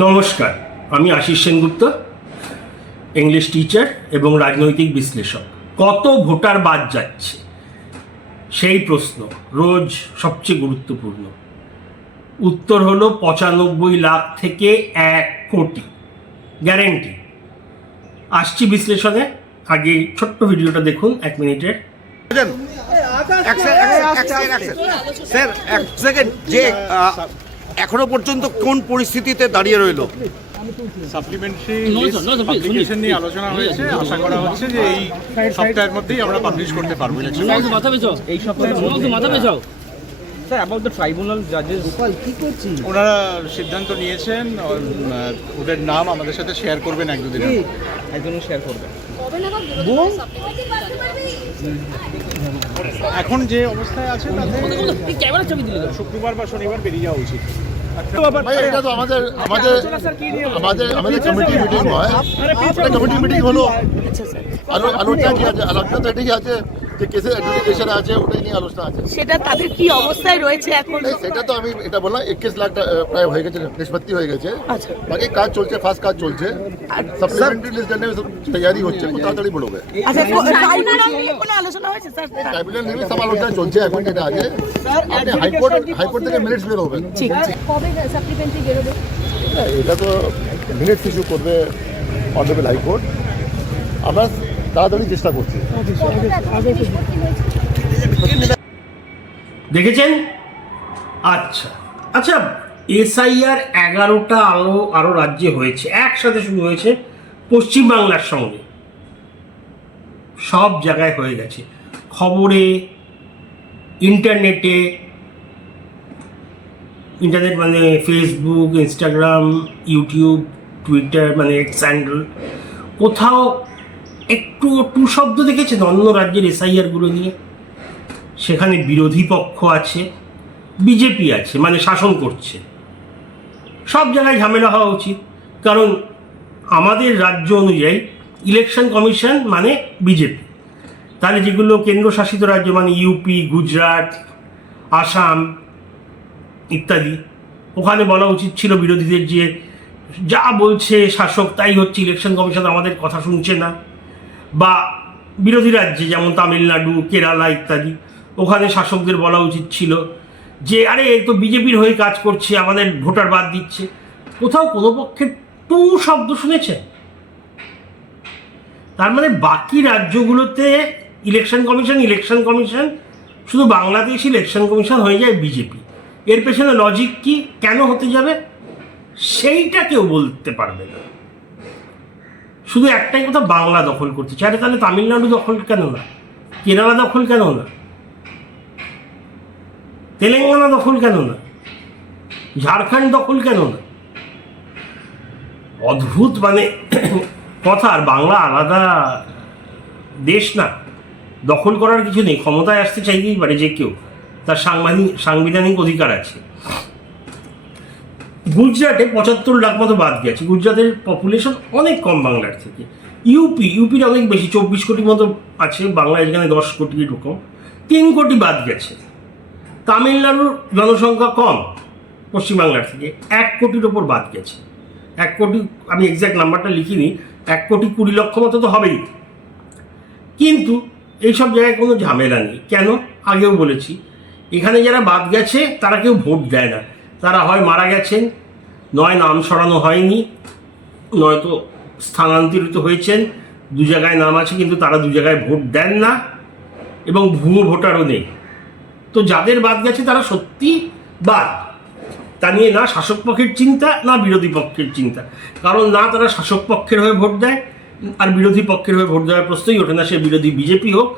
নমস্কার, আমি Ashis Sengupta, English teacher এবং রাজনৈতিক বিশ্লেষক। কত ভোটার বাদ যাচ্ছে সেই প্রশ্ন রোজ সবচেয়ে গুরুত্বপূর্ণ। উত্তর হলো ৯৫ লাখ থেকে ১ কোটি গ্যারেন্টি। আসছি বিশ্লেষণে। আগে ছোট্ট ভিডিওটা দেখুন ১ মিনিটের। স্যার এক সেকেন্ড, যে এখনো পর্যন্ত কোন পরিস্থিতিতে দাঁড়িয়ে রইল? সাপ্লিমেন্টারি অ্যাপ্লিকেশন নিয়ে আলোচনা হয়েছে। আশা করা হচ্ছে যে এই সপ্তাহের মধ্যেই আমরা পাবলিশ করতে পারবো ইলেকশন। এই সপ্তাহের মাথা পেছাও স্যার। অ্যাবাউট দ্য ট্রাইব্যুনাল জাজেস কি করছি, ওনারা সিদ্ধান্ত নিয়েছেন, ওদের নাম আমাদের সাথে শেয়ার করবেন এক দুদিন। একজনও শেয়ার করবেন। এখন যে অবস্থায় আছে তাতে শুক্রবার বা শনিবার বেরিয়ে যাওয়া উচিত। এটা তো আমাদের কমিটি মিটিং হয়। কমিটি মিটিং হলো, আলোচনা কি আছে? আলোচনা তো এটাই আছে যে কেসের অ্যাডজুডিকেশন আছে, ওটাই নিয়ে আলোচনা আছে। সেটা তাদের কি অবস্থায় রয়েছে এখন? সেটা তো আমি এটা বললাম, 21 লাখ প্রায় হয়ে গেছে, নিষ্পত্তি হয়ে গেছে। বাকি কাজ চলছে, ফার্স্ট কাজ চলছে। সাপ্লিমেন্টারি লিস্ট জানলে সব তৈরি হচ্ছে, খুব তাড়াতাড়ি বলবে। আচ্ছা, ট্রাইব্যুনাল নিয়ে কোনো আলোচনা হয়েছে স্যার? ট্রাইব্যুনাল নিয়ে সব আলোচনা চলছে এখন যেটা আছে। হাইকোর্ট থেকে মিনিটস বের হবে। ঠিক আছে, কবে সাপ্লিমেন্টারি বেরোবে? এটা তো মিনিটস ইস্যু করবে অনারেবল হাইকোর্ট। আমরা তাড়াতাড়ি চেষ্টা করছি। দেখেছেন? আচ্ছা আচ্ছা, এসআইআর 11টা আরও রাজ্যে হয়েছে, একসাথে শুরু হয়েছে পশ্চিমবাংলার সঙ্গে। সব জায়গায় হয়ে গেছে, খবরে, ইন্টারনেট মানে ফেসবুক, ইনস্টাগ্রাম, ইউটিউব, টুইটার মানে এক্স হ্যান্ডেল। কোথাও একটু টু শব্দ দেখেছেন অন্য রাজ্যের এসআইআরগুলো নিয়ে? সেখানে বিরোধী পক্ষ আছে, বিজেপি আছে, মানে শাসন করছে। সব জায়গায় ঝামেলা হওয়া উচিত, কারণ আমাদের রাজ্য অনুযায়ী ইলেকশন কমিশন মানে বিজেপি। তাহলে যেগুলো কেন্দ্রশাসিত রাজ্য মানে ইউপি, গুজরাট, আসাম ইত্যাদি, ওখানে বলা উচিত ছিল বিরোধীদের যে যা বলছে শাসক তাই হচ্ছে, ইলেকশন কমিশন আমাদের কথা শুনছে না। বা বিরোধী রাজ্যে যেমন তামিলনাড়ু, কেরালা ইত্যাদি, ওখানে শাসকদের বলা উচিত ছিল যে আরে এ তো বিজেপির হয়ে কাজ করছে, আমাদের ভোটার বাদ দিচ্ছে। কোথাও কোনো পক্ষের টু শব্দ শুনেছে? তার মানে বাকি রাজ্যগুলোতে ইলেকশন কমিশন, শুধু বাংলাদেশ ইলেকশন কমিশন হয়ে যায় বিজেপি। এর পেছনে লজিক কি, কেন হতে যাবে সেইটা কেউ বলতে পারবে না। শুধু একটাই কথা, বাংলা দখল করতে চায়। তাহলে তামিলনাড়ু দখল কেন না? কেরালা দখল কেন না? তেলেঙ্গানা দখল কেন না? ঝাড়খণ্ড দখল কেন না? অদ্ভুত মানে কথা। আর বাংলা আলাদা দেশ না, দখল করার কিছু নেই। ক্ষমতায় আসতে চাইতেই পারে যে কেউ, তার সাংবিধানিক অধিকার আছে। গুজরাটে ৭৫ লাখ মতো বাদ গেছে। গুজরাটের পপুলেশন অনেক কম বাংলার থেকে। ইউপির অনেক বেশি, ২৪ কোটি মতো আছে, বাংলায় যেখানে ১০ কোটি এরকম, ৩ কোটি বাদ গেছে। তামিলনাড়ুর জনসংখ্যা কম পশ্চিমবাংলার থেকে, ১ কোটির ওপর বাদ গেছে। ১ কোটি, আমি এক্স্যাক্ট নাম্বারটা লিখিনি, ১,২০,০০,০০০ মতো তো হবেই। কিন্তু এইসব জায়গায় কোনো ঝামেলা নেই। কেন? আগেও বলেছি, এখানে যারা বাদ গেছে তারা কেউ ভোট দেয় না। তারা হয় মারা গেছেন, নয় নাম সরানো হয়নি, নয়তো স্থানান্তরিত হয়েছেন। ২ জায়গায় নাম আছে, কিন্তু তারা ২ জায়গায় ভোট দেন না, এবং ভুয়ো ভোটারও নেই। তো যাদের বাদ গেছে তারা সত্যি বাদ। তা নিয়ে না শাসক পক্ষের চিন্তা, না বিরোধী পক্ষের চিন্তা। কারণ না তারা শাসক পক্ষের হয়ে ভোট দেয়, আর বিরোধী পক্ষের হয়ে ভোট দেওয়ার প্রশ্নই ওঠে না, সে বিরোধী বিজেপি হোক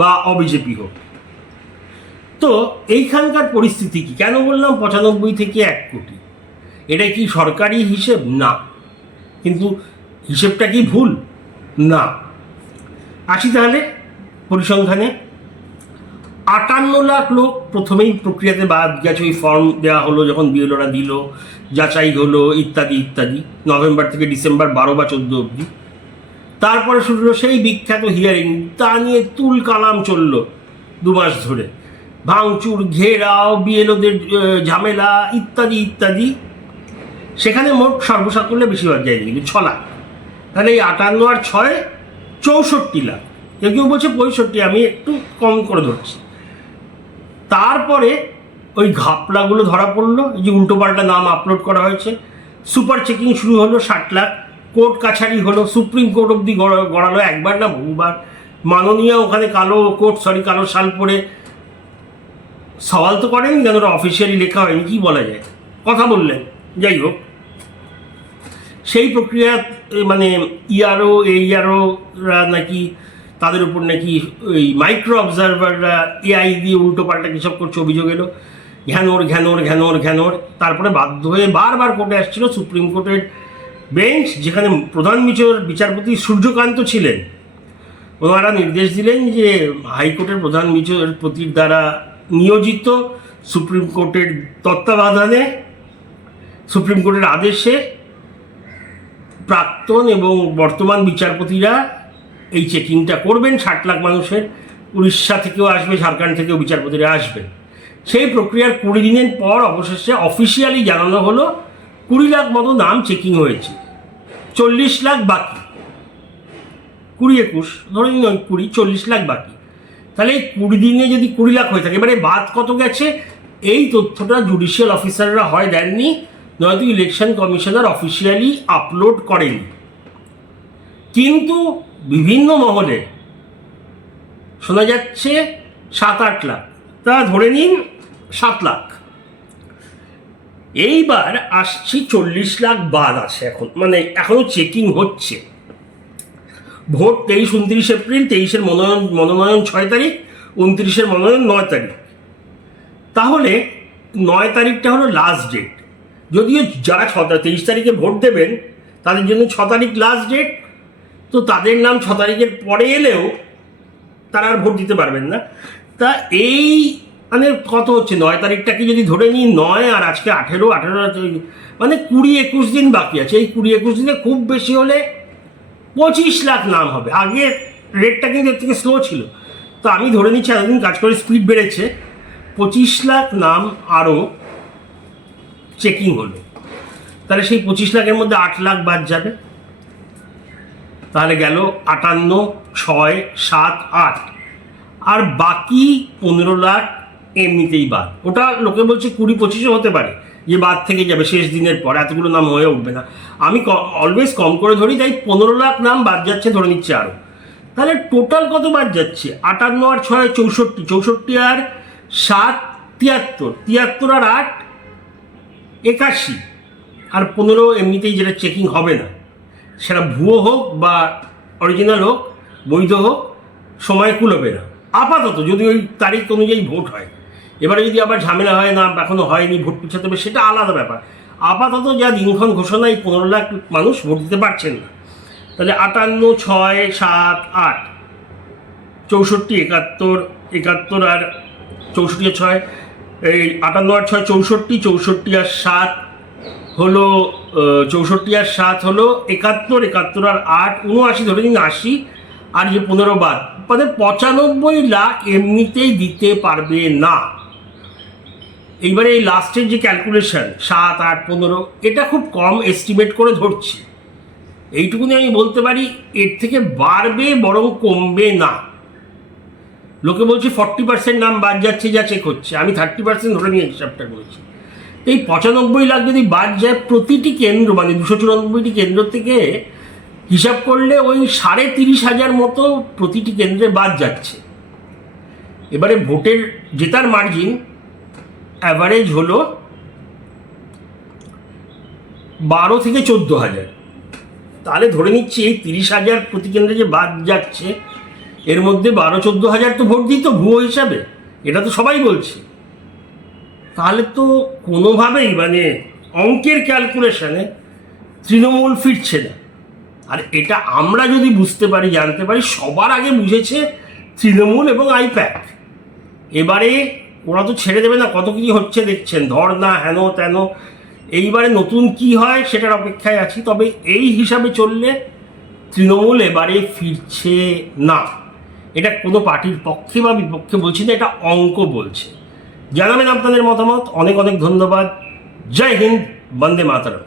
বা অবিজেপি হোক। তো এইখানকার পরিস্থিতি কি? কেন বললাম ৯৫ থেকে ১ কোটি? এটা কি সরকারি হিসেব? না। কিন্তু হিসেবটা কি ভুল? না। আসি তাহলে পরিসংখ্যানে। ৫৮ লাখ লোক প্রথমেই প্রক্রিয়াতে বাদ গেছে। ওই ফর্ম দেওয়া হলো, যখন বিএলওরা দিল, যাচাই হলো ইত্যাদি ইত্যাদি, নভেম্বর থেকে ডিসেম্বর ১২ বা ১৪ অবধি। তারপরে শুরু হলো সেই বিখ্যাত হিয়ারিং, তা নিয়ে তুল কালাম চলল ২ মাস ধরে। ভাঙচুর, ঘেরাও, বিএলওদের ঝামেলা ইত্যাদি ইত্যাদি। সেখানে মোট সর্বসাকুল্যে বেশিরভাগ জায়গায় কিন্তু 6 লাখ। তাহলে এই 58 আর 6 64 লাখ, কেউ কেউ বলছে 65, আমি একটু কম করে ধরছি। তারপরে ওই ঘাপলাগুলো ধরা পড়লো, এই যে উল্টোপাল্টা নাম আপলোড করা হয়েছে, সুপার চেকিং শুরু হলো 60 লাখ, কোর্ট কাছারি হলো, সুপ্রিম কোর্ট অব্দি গড়ালো, একবার না বহুবার। মাননীয় ওখানে কালো শাল পরে সওয়াল তো করেন, যেন ওরা অফিসিয়ালি লেখা হয়নি, কি বলা যায়, কথা বললেন। যাই হোক, সেই প্রক্রিয়া মানে ইআরওরা নাকি তাদের উপর নাকি ওই মাইক্রো অবজারভাররা এআই দিয়ে উল্টো পাল্টা কিসব করছে, অভিযোগ এলো, ঘ্যানোর। তারপরে বাধ্য হয়ে বারবার কোর্টে আসছিল সুপ্রিম কোর্টের বেঞ্চ, যেখানে প্রধান বিচারপতি সূর্যকান্ত ছিলেন। ওনারা নির্দেশ দিলেন যে হাইকোর্টের প্রধান বিচারপতির দ্বারা নিয়োজিত সুপ্রিম কোর্টের তত্ত্বাবধানে, সুপ্রিম কোর্টের আদেশে প্রাক্তন এবং বর্তমান বিচারপতিরা এই চেকিংটা করবেন। 60 লাখ মানুষের, উড়িষ্যা থেকেও আসবে, ঝাড়খণ্ড থেকেও বিচারপতিরা আসবেন। সেই প্রক্রিয়ার 20 দিনের পর অবশেষে অফিসিয়ালি জানানো হলো 20 লাখ মতো নাম চেকিং হয়েছে, 40 লাখ বাকি। 20-21 ধরে নিন 40 লাখ বাকি। তাহলে এই 20 দিনে যদি 20 লাখ হয়ে থাকে, এবারে বাদ কত গেছে এই তথ্যটা জুডিশিয়াল অফিসাররা হয় দেননি, নয়তো ইলেকশন কমিশনার অফিসিয়ালি আপলোড করেনি। কিন্তু বিভিন্ন মহলে শোনা যাচ্ছে 7-8 লাখ, তা ধরে নিন 7 লাখ। এইবার আসছি 40 লাখ বাদ আছে এখন, মানে এখনো চেকিং হচ্ছে। ভোট 23-29 এপ্রিল, 23-এর মনোনয়ন 6 তারিখ, 29-এর মনোনয়ন 9 তারিখ। তাহলে 9 তারিখটা হলো লাস্ট ডেট। যদিও যারা 23 তারিখে ভোট দেবেন তাদের জন্য 6 তারিখ লাস্ট ডেট, তো তাদের নাম 6 তারিখের পরে এলেও তারা আর ভোট দিতে পারবেন না। তা এই মানে কত হচ্ছে, 9 তারিখটাকে যদি ধরে নিই 9 আর আজকে 18 মানে 20-21 দিন বাকি আছে। এই 20-21 দিনে খুব বেশি হলে 25 লাখ নাম হবে। আগে রেটটা কিন্তু এর থেকে স্লো ছিল, তো আমি ধরে নিচ্ছি এতদিন কাজ করে স্পিড বেড়েছে, 25 লাখ নাম আরও চেকিং হলো। তাহলে সেই 25 লাখের মধ্যে 8 লাখ বাদ যাবে, তাহলে গেল 58, 6, 7, 8, আর বাকি 15 লাখ এমনিতেই বাদ। ওটা লোকে বলছে 20-25ও হতে পারে যে বাদ থেকে যাবে শেষ দিনের পর, এতগুলো নাম হয়ে উঠবে না। আমি অলওয়েজ কম করে ধরি, তাই 15 লাখ নাম বাদ যাচ্ছে ধরে নিচ্ছে আরও। তাহলে টোটাল কত বাদ যাচ্ছে, 58 আর 6 64, 64 আর 7 73, 73 আর 8 81, আর 15 এমনিতেই যেটা চেকিং হবে না, সেটা ভুয়ো হোক বা অরিজিনাল হোক, বৈধ হোক, সময় কুলোবে না আপাতত, যদি ওই তারিখ অনুযায়ী ভোট হয়। এবারে যদি আবার ঝামেলা হয় না এখনো হয়নি, ভোট পিছাতে হবে, সেটা আলাদা ব্যাপার। আপাতত যা দিনক্ষণ ঘোষণা, এই 15 লাখ মানুষ ভোট দিতে পারছেন না। তাহলে 58, 6, 7, 8, 64, 71, 71 আর 64 আর 6, এই 58 আর 6 64, 64 আর 7 হলো 64 আর 7 হলো 71, 71 আর 8 79, ধরে নিন 80, আর যে 15 বাদ, মানে 95 লাখ এমনিতেই দিতে পারবে না। এইবারে এই লাস্টের যে ক্যালকুলেশন 7, 8, 15, এটা খুব কম এস্টিমেট করে ধরছি। এইটুকুনি আমি বলতে পারি, এর থেকে বাড়বে বরং কমবে না। লোকে বলছে 40% নাম বাদ যাচ্ছে, যা চেক হচ্ছে, আমি 30% ধরে নিয়ে হিসাবটা করেছি। এই 95 লাখ যদি বাদ যায় প্রতিটি কেন্দ্র, মানে 294টি কেন্দ্র থেকে হিসাব করলে ওই 30,500 মতো প্রতিটি কেন্দ্রে বাদ যাচ্ছে। এবারে ভোটের জেতার মার্জিন অ্যাভারেজ হলো 12 থেকে 14,000। তাহলে ধরে নিচ্ছি এই 30,000 প্রতি কেন্দ্রে যে বাদ যাচ্ছে, এর মধ্যে 12-14,000 তো ভোট দিত ভুয়ো হিসাবে, এটা তো সবাই বলছে। তাহলে তো কোনোভাবেই মানে অঙ্কের ক্যালকুলেশনে তৃণমূল ফিরছে না। আর এটা আমরা যদি বুঝতে পারি, জানতে পারি, সবার আগে বুঝেছে তৃণমূল এবং আইপ্যাক। এবারে ওরা তো ছেড়ে দেবে না, কত কিছু হচ্ছে দেখছেন, ধর্না হেন তেন। এইবারে নতুন কি হয় সেটার অপেক্ষায় আছি। তবে এই হিসাবে চললে তৃণমূল এবারে ফিরছে না। এটা কোনো পার্টির পক্ষে বা বিপক্ষে বলছি না, এটা অঙ্ক বলছে। জানাবেন আপনাদের মতামত। অনেক অনেক ধন্যবাদ। জয় হিন্দ, বন্দে মাতরম।